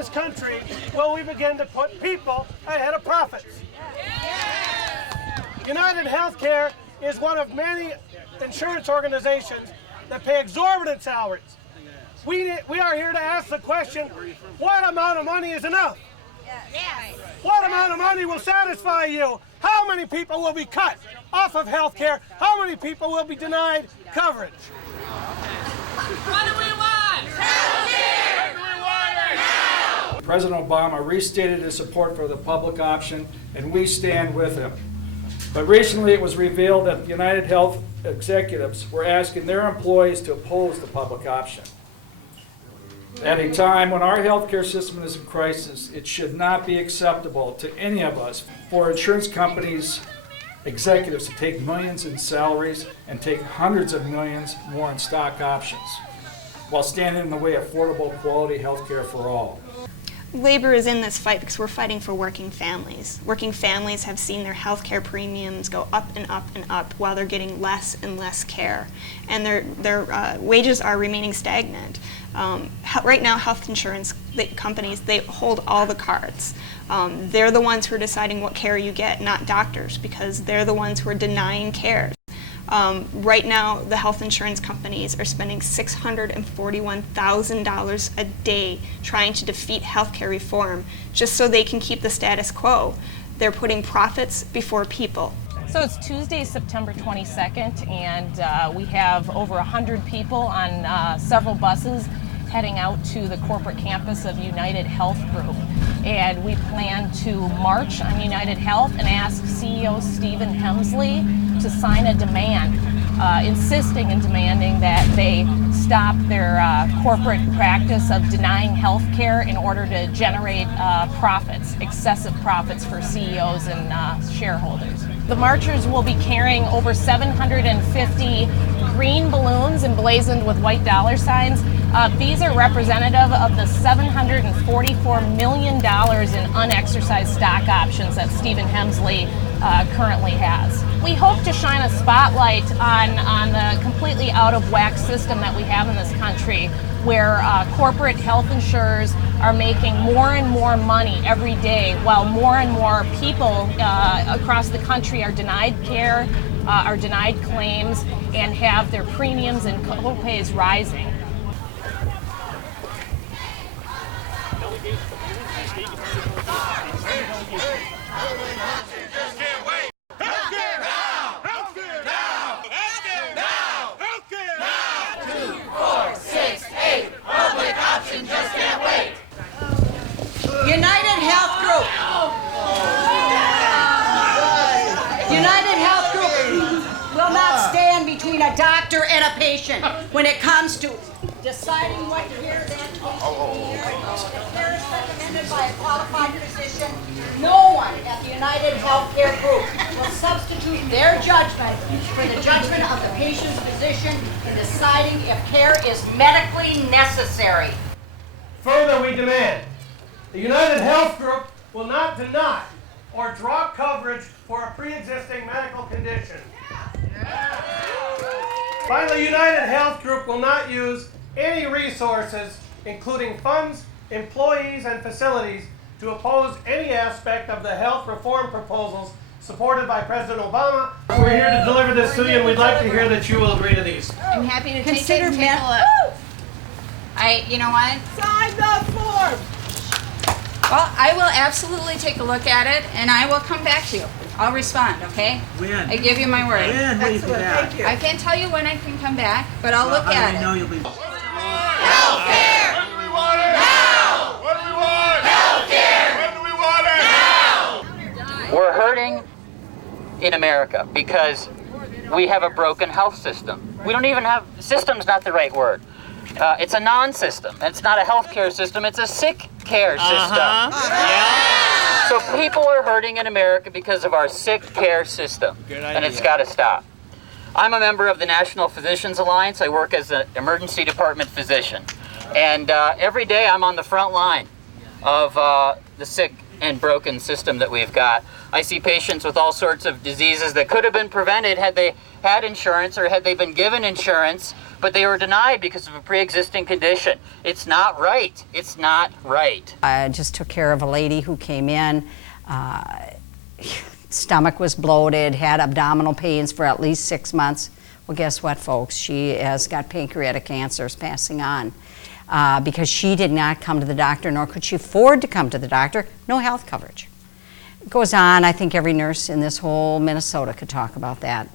this country will we begin to put people ahead of profits. UnitedHealth is one of many insurance organizations that pay exorbitant salaries. We are here to ask the question, what amount of money is enough? What amount of money will satisfy you? How many people will be cut off of health care? How many people will be denied coverage? What do we want? Health care! What do we want now? President Obama restated his support for the public option, and we stand with him. But recently it was revealed that UnitedHealth executives were asking their employees to oppose the public option. At a time when our healthcare system is in crisis, it should not be acceptable to any of us for insurance companies' executives to take millions in salaries and take hundreds of millions more in stock options, while standing in the way of affordable, quality healthcare for all. Labor is in this fight because we're fighting for working families. Working families have seen their health care premiums go up and up and up while they're getting less and less care. And their wages are remaining stagnant. Right now, health insurance companies, they hold all the cards. They're the ones who are deciding what care you get, not doctors, because they're the ones who are denying care. Right now, the health insurance companies are spending $641,000 a day trying to defeat healthcare reform just so they can keep the status quo. They're putting profits before people. So it's Tuesday, September 22nd, and we have over 100 people on several buses heading out to the corporate campus of UnitedHealth Group. And we plan to march on UnitedHealth and ask CEO Stephen Hemsley to sign a demand, insisting and demanding that they stop their corporate practice of denying health care in order to generate profits, excessive profits for CEOs and shareholders. The marchers will be carrying over 750 green balloons emblazoned with white dollar signs. These are representative of the $744 million in unexercised stock options that Stephen Hemsley currently has. We hope to shine a spotlight on the completely out of whack system that we have in this country, where corporate health insurers are making more and more money every day, while more and more people across the country are denied care, are denied claims, and have their premiums and co-pays rising. UnitedHealth Group. UnitedHealth Group will not stand between a doctor and a patient when it comes to deciding what care that patient needs. If care is recommended by a qualified physician, no one at the UnitedHealth Group will substitute their judgment for the judgment of the patient's physician in deciding if care is medically necessary. Further, we demand the UnitedHealth Group will not deny or drop coverage for a pre-existing medical condition. Finally, UnitedHealth Group will not use any resources, including funds, employees, and facilities, to oppose any aspect of the health reform proposals supported by President Obama. We're here to deliver this to you, and we'd like to hear that you will agree to these. I'm happy to take a look. You know what? Sign the form. Well, I will absolutely take a look at it, and I will come back to you. I'll respond, okay? When? I give you my word. When will you be back? I can't tell you when I can come back, but I'll look at it. I know you'll be. Health care! When do we want it? Now! What do we want? Health care! When do we want it? Now! We're hurting in America because we have a broken health system. We don't even have, system's not the right word. It's a non-system. It's not a healthcare system, it's a sick care system. Yeah. So people are hurting in America because of our sick care system. And it's got to stop. I'm a member of the National Physicians Alliance. I work as an emergency department physician. And every day I'm on the front line of the sick and broken system that we've got. I see patients with all sorts of diseases that could have been prevented had they had insurance or had they been given insurance, but they were denied because of a pre-existing condition. It's not right. It's not right. I just took care of a lady who came in. Stomach was bloated, had abdominal pains for at least 6 months. Well, guess what, folks? She has got pancreatic cancer, is passing on. Because she did not come to the doctor, nor could she afford to come to the doctor. No health coverage. It goes on. I think every nurse in this whole Minnesota could talk about that.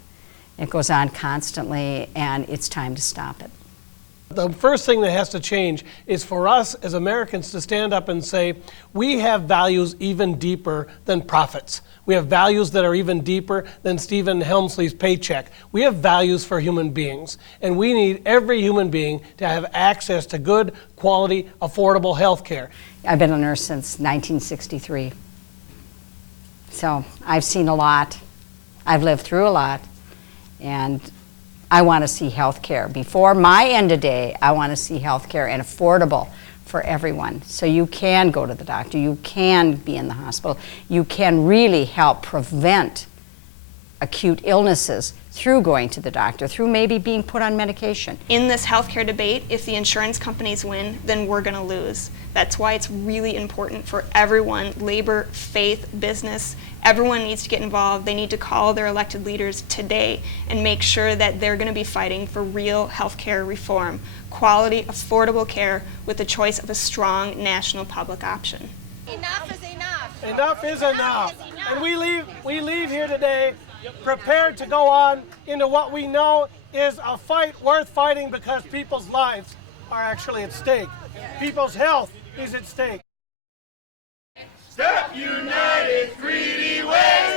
It goes on constantly, and it's time to stop it. The first thing that has to change is for us as Americans to stand up and say, we have values even deeper than profits. We have values that are even deeper than Stephen Helmsley's paycheck. We have values for human beings, and we need every human being to have access to good, quality, affordable health care. I've been a nurse since 1963. So I've seen a lot. I've lived through a lot. And I want to see health care. Before my end of day, I want to see health care and affordable for everyone. So you can go to the doctor, you can be in the hospital, you can really help prevent acute illnesses through going to the doctor, through maybe being put on medication. In this healthcare debate, if the insurance companies win, then we're going to lose. That's why it's really important for everyone, labor, faith, business, everyone needs to get involved. They need to call their elected leaders today and make sure that they're going to be fighting for real healthcare reform, quality, affordable care with the choice of a strong national public option. Enough is enough. Enough is enough. And we leave here today prepared to go on into what we know is a fight worth fighting because people's lives are actually at stake. People's health is at stake. Step united, greedy ways.